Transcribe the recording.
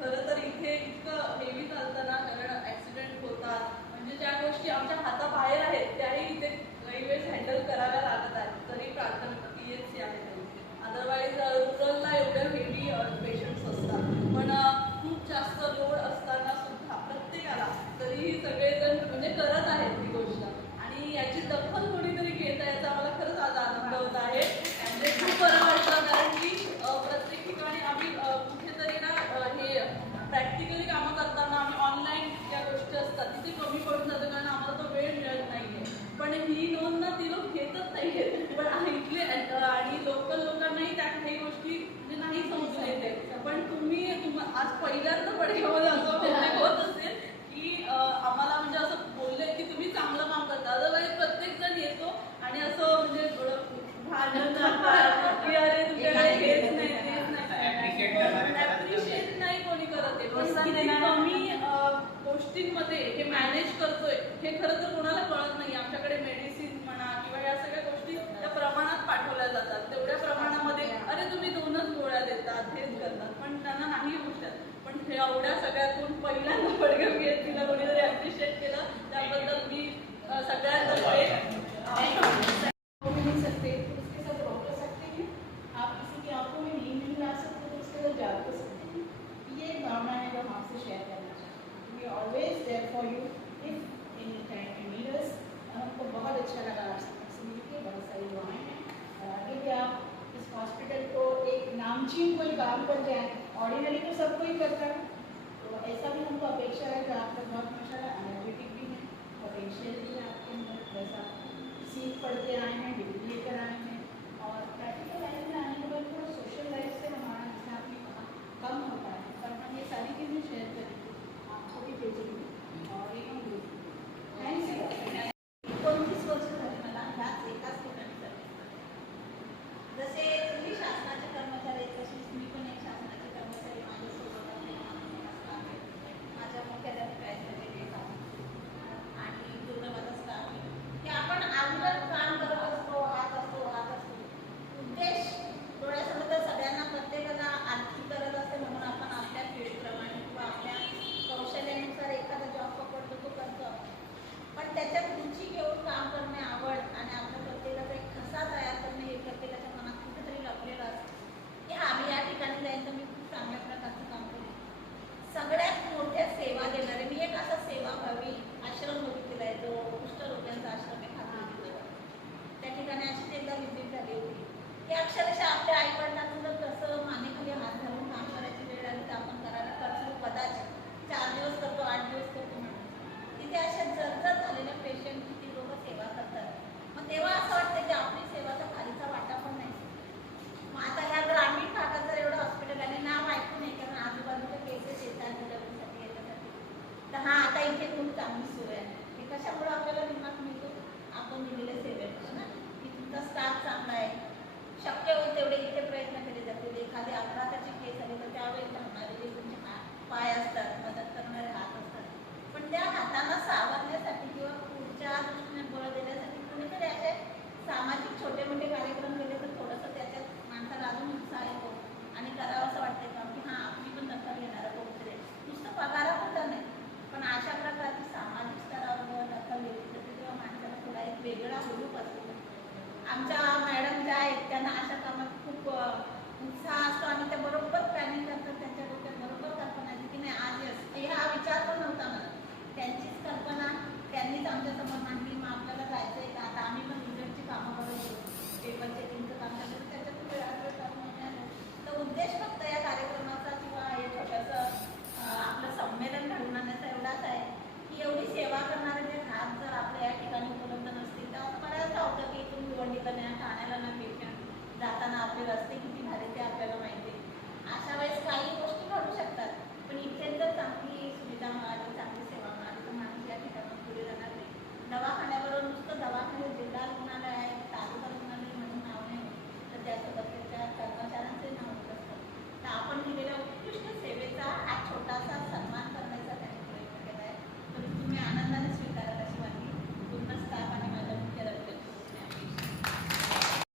खरं तर इथे इतकं हेवी चालतं ना, कारण ॲक्सिडेंट होतात. म्हणजे ज्या गोष्टी आमच्या हाताबाहेर आहेत त्याही इथे काही वेळेस हँडल कराव्या लागत आहेत. तरी प्राथमिक PHC आहे तरी. अदरवाईज रुरलला एवढे हेवी पेशंट्स असतात. पण खूप जास्त लोड असताना सुद्धा प्रत्येकाला तरीही सगळेजण म्हणजे करत आहेत ही गोष्ट. आणि याची दखल कोणीतरी घेत आहे याचा मला खरंच आज आनंद होत आहे. म्हणजे खूप बरं वाटतं, कारण की प्रत्येक ठिकाणी आम्ही कुठेतरी ना हे प्रॅक्टिकली कामं करताना आम्ही ऑनलाईन ज्या गोष्टी असतात तिथे कमी पडून जातो, कारण आम्हाला तो वेळ मिळत नाहीये. पण ही नोंद ना ती लोक घेतच नाहीये. पण इथले आणि लोकल लोकांनाही त्या काही गोष्टी म्हणजे नाही समजून येते. पण तुम्ही आज पहिल्यांदा पडगावमध्ये असं होत असेल की आम्हाला म्हणजे असं बोलले की तुम्ही चांगलं काम करता. अदरवाईज प्रत्येक जण येतो आणि असं म्हणजे भांडण की अरे तुमच्याकडे हेच नाही तेच नाही, ऍप्रिशिएट नाही कोणी करत आहे. पण किती कमी गोष्टींमध्ये हे मॅनेज करतोय हे खरं तर कोणाला कळत नाही. आमच्याकडे मेडिसिन म्हणा किंवा या सगळ्या गोष्टी त्या प्रमाणात पाठवल्या जातात. तेवढ्या प्रमाणामध्ये अरे तुम्ही 2च गोळ्या देतात हेच करतात, पण त्यांना नाही होतात. पण हे एवढ्या सगळ्यातून पहिल्यांदा पडगाव घेत तिला कोणीतरी ऍप्रिशिएट केलं, त्याबद्दल मी सगळ्यांना आंखों में नींद नहीं ला सकते तो उसके लिए जाग तो सकते हैं। ये एक भावना है जो हम आपसे शेयर करना चाहते हैं। We always there for you if any time you need us. हमको बहुत अच्छा लगा आपसे मिलकर, बहुत सारी दुआएं हैं और आगे भी आप इस हॉस्पिटल को एक नामचीन कोई काम कर जाए। ऑर्डिनरी तो सब कोई करता है, तो ऐसा भी हमको अपेक्षा है कि आप तक बहुत माशाल्लाह एनर्जेटिक भी हैं, पोटेंशियल भी है आपके अंदर, जैसा सीख पढ़ते आए हैं, डिग्री लेकर आए हैं और प्रैक्टिकल लाइफ में आने के बाद थोड़ा सोशल लाइफ से हमारा जैसे आपने कहा कम होता है, पर हम ये सारी चीज़ें शेयर करेंगे आपको भी भेजेंगे और एक हम भेजेंगे। Thanks you. 29 वर्ष झाली मला ह्याच एकाच ठिकाणी सर्व्हिस. जसे तुम्ही शासनाचे कर्मचारी आहेत तसेच मी पण एक शासनाचे कर्मचारी माझ्यासोबत आहे. माझ्या मुख्याध्यापकांमध्ये आणि पूर्ण माझा स्टाफ आहे की आपण अगोदर काम करत असतो, हात असतो उद्देश डोळ्यासमोर तर सगळ्यांना प्रत्येकाला आर्थिक गरज असते, म्हणून आपण आपल्या फील्डप्रमाणे किंवा आपल्या कौशल्यानुसार एखादा जॉब पकडतो तो करतो. पण त्याच्यात रुची घेऊन काम करणे आवड आणि आपल्या प्रत्येकाचा एक ठसा तयार करणे हे प्रत्येकाच्या मनात कुठेतरी लपलेलं असतं की आम्ही या ठिकाणी जाईन तर मी खूप चांगल्या प्रकारचं काम करेन. सगळ्यात मोठ्या सेवा देणारे मी एक असा सेवाभावी आश्रम बघितलेला आहे जो कुष्ठरोग्यांचा आश्रम आहे खात्री. त्या ठिकाणी अशीच एकदा विजिट झाली होती की अक्षरशः आपल्या आईवडिलांना जर तसं मानेखाली हात घालून काम करायची वेळ आली तर आपण करायला करतो. कदाचित 4 दिवस करतो, 8 दिवस करतो म्हणून तिथे अशा जर्जर झालेल्या पेशंटची ती लोक सेवा करतात. मग तेव्हा असं वाटतं की आपली सेवाचा खालीचा वाटा पण नाही. मग आता ह्या ग्रामीण भागात जर एवढं हॉस्पिटल आणि नाव ऐकून नाही, कारण आजूबाजूच्या केसेस येतात डिलिव्हरीसाठी याच्यासाठी, तर हा आता इथे खूप चांगली सोय आहे. हे कशामुळे आपल्याला दिमाग मिळतो? आपण दिलेल्या सेवेत ना, की तुमचा स्टाफ चांगला आहे, शक्य होईल तेवढे इथे प्रयत्न केले जातील. एखादी अपघाताची केस आली तर त्यावेळी धावणारे जे तुमचे पाय असतात, मदत करणारे हात असतात, पण त्या हातांना सावरण्यासाठी किंवा पुढच्या दृष्टीने बळ देण्यासाठी कोणीतरी असे सामाजिक छोटे मोठे कार्यक्रम केले तर थोडंसं त्याच्यात माणसाला अजून उत्साह येतो आणि करावं असं वाटतं का की हां आपली पण दखल घेणारं कोणतरी. नुसतं पगारापुरतं नाही, पण अशा प्रकारची सामाजिक स्तरावर दखल घेतली तर तेव्हा माणसाला थोडा एक वेगळा हुरूप असतो. आमच्या मॅडम ज्या आहेत त्यांना अशा कामात खूप उत्साह असतो आणि त्या बरोबर प्लॅनिंग करतात. त्यांच्या डोक्यात बरोबर कल्पना येते की नाही आज हा विचार पण नव्हता मला, त्यांचीच कल्पना त्यांनीच आमच्यासमोर मांडली. मग आपल्याला जायचं आहे का आता आम्ही पण रिझल्टची कामं बघतो, पेपर चेकिंगचं काम करतो, त्याच्यातून वेळात काम होतं. तर उद्देश फक्त या कार्यक्रमाचा किंवा हे छोटंसं आपलं संमेलन घडवून आणण्याचा एवढाच आहे की एवढी सेवा करणारे जे हात जर आपल्या या ठिकाणी उपलब्ध नसतील तर बऱ्याचदा होतं की इथून भिवंडीला न्या, ठाण्याला ना पेशंट जाताना आपले रस्ते